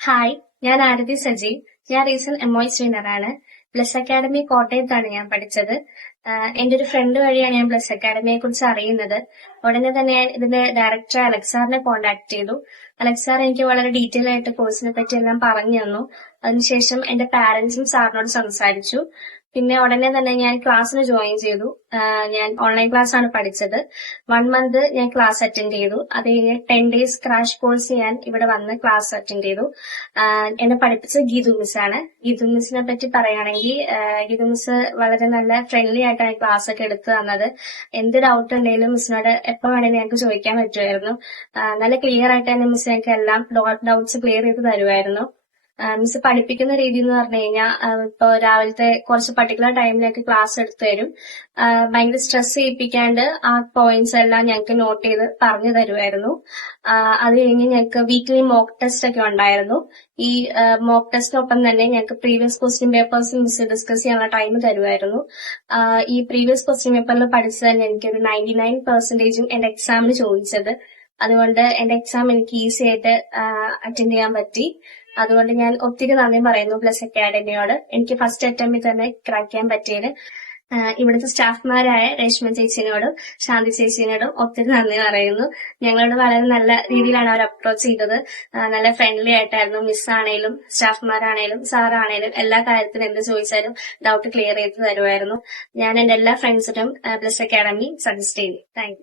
Hi ഞാൻ ആരതി സജീവ് ഞാൻ recent M O ആണ്. ബ്ലസ് അക്കാഡമി കോട്ടയത്താണ് ഞാൻ പഠിച്ചത്. എന്റെ ഒരു ഫ്രണ്ട് വഴിയാണ് ഞാൻ പ്ലസ് അക്കാഡമിയെ കുറിച്ച് അറിയുന്നത്. ഉടനെ തന്നെ ഞാൻ ഇതിന്റെ ഡയറക്ടർ അലക്സാറിനെ കോൺടാക്ട് ചെയ്തു. അലക്സാർ എനിക്ക് വളരെ ഡീറ്റെയിൽ ആയിട്ട് കോഴ്സിനെ പറ്റി എല്ലാം പറഞ്ഞു തന്നു. അതിനുശേഷം എന്റെ പാരന്റ്സും സാറിനോട് സംസാരിച്ചു. പിന്നെ ഉടനെ തന്നെ ഞാൻ ക്ലാസ്സിന് ജോയിൻ ചെയ്തു. ഞാൻ ഓൺലൈൻ ക്ലാസ് ആണ് പഠിച്ചത്. വൺ മന്ത് ഞാൻ ക്ലാസ് അറ്റൻഡ് ചെയ്തു. അത് കഴിഞ്ഞ് ടെൻ ഡേയ്സ് ക്രാഷ് കോഴ്സ് ഞാൻ ഇവിടെ വന്ന് ക്ലാസ് അറ്റൻഡ് ചെയ്തു. എന്നെ പഠിപ്പിച്ച ഗീതു മിസ് ആണ്. ഗീതു മിസ്സിനെ പറ്റി പറയുകയാണെങ്കിൽ ഗീതു മിസ് വളരെ നല്ല ഫ്രണ്ട്ലി ആയിട്ടാണ് ക്ലാസ് ഒക്കെ എടുത്തു തന്നത്. എന്ത് ഡൗട്ട് ഉണ്ടെങ്കിലും മിസ്സിനോട് എപ്പോ വേണമെങ്കിലും ഞങ്ങൾക്ക് ചോദിക്കാൻ പറ്റുമായിരുന്നു. നല്ല ക്ലിയർ ആയിട്ട് തന്നെ മിസ് ഞങ്ങൾക്ക് എല്ലാം ഡൗട്ട്സ് ക്ലിയർ ചെയ്ത് തരുമായിരുന്നു. മിസ് പഠിപ്പിക്കുന്ന രീതി എന്ന് പറഞ്ഞു കഴിഞ്ഞാൽ ഇപ്പൊ രാവിലത്തെ കുറച്ച് പർട്ടിക്കുലർ ടൈമിലൊക്കെ ക്ലാസ് എടുത്തു തരും. ഭയങ്കര സ്ട്രെസ് ചെയ്യിപ്പിക്കാണ്ട് ആ പോയിന്റ്സ് എല്ലാം ഞങ്ങൾക്ക് നോട്ട് ചെയ്ത് പറഞ്ഞു തരുമായിരുന്നു അത് കഴിഞ്ഞ് ഞങ്ങൾക്ക് വീക്ക്ലി മോക്ക് ടെസ്റ്റ് ഒക്കെ ഉണ്ടായിരുന്നു. ഈ മോക്ക് ടെസ്റ്റിനൊപ്പം തന്നെ ഞങ്ങൾക്ക് previous question papers miss discuss ചെയ്യാനുള്ള ടൈം തരുമായിരുന്നു ഈ പ്രീവിയസ് ക്വസ്റ്റ്യൻ പേപ്പറിൽ പഠിച്ചത് തന്നെ എനിക്കൊരു നയന്റി നയൻ പെർസെന്റേജും എന്റെ എക്സാമിന് ചോദിച്ചത്. അതുകൊണ്ട് എന്റെ എക്സാം എനിക്ക് ഈസി ആയിട്ട് അറ്റൻഡ് ചെയ്യാൻ പറ്റി. അതുകൊണ്ട് ഞാൻ ഒത്തിരി നന്ദി പറയുന്നു പ്ലസ് അക്കാഡമിയോട് എനിക്ക് ഫസ്റ്റ് അറ്റംപ്റ്റിൽ തന്നെ ക്രാക്ക് ചെയ്യാൻ പറ്റിയത്. ഇവിടുത്തെ സ്റ്റാഫ്മാരായ രേഷ്മ ചേച്ചിനോടും ശാന്തി ചേച്ചിനോടും ഒത്തിരി നന്ദി പറയുന്നു. ഞങ്ങളോട് വളരെ നല്ല രീതിയിലാണ് അവർ അപ്രോച്ച് ചെയ്തത്. നല്ല ഫ്രണ്ട്ലി ആയിട്ടായിരുന്നു. മിസ്സാണേലും സ്റ്റാഫ്മാരാണേലും സാറാണേലും എല്ലാ കാര്യത്തിലും എന്ത് ചോദിച്ചാലും ഡൗട്ട് ക്ലിയർ ചെയ്ത് തരുമായിരുന്നു. ഞാൻ എന്റെ എല്ലാ ഫ്രണ്ട്സിനും പ്ലസ് അക്കാഡമി സജസ്റ്റ് ചെയ്തു താങ്ക്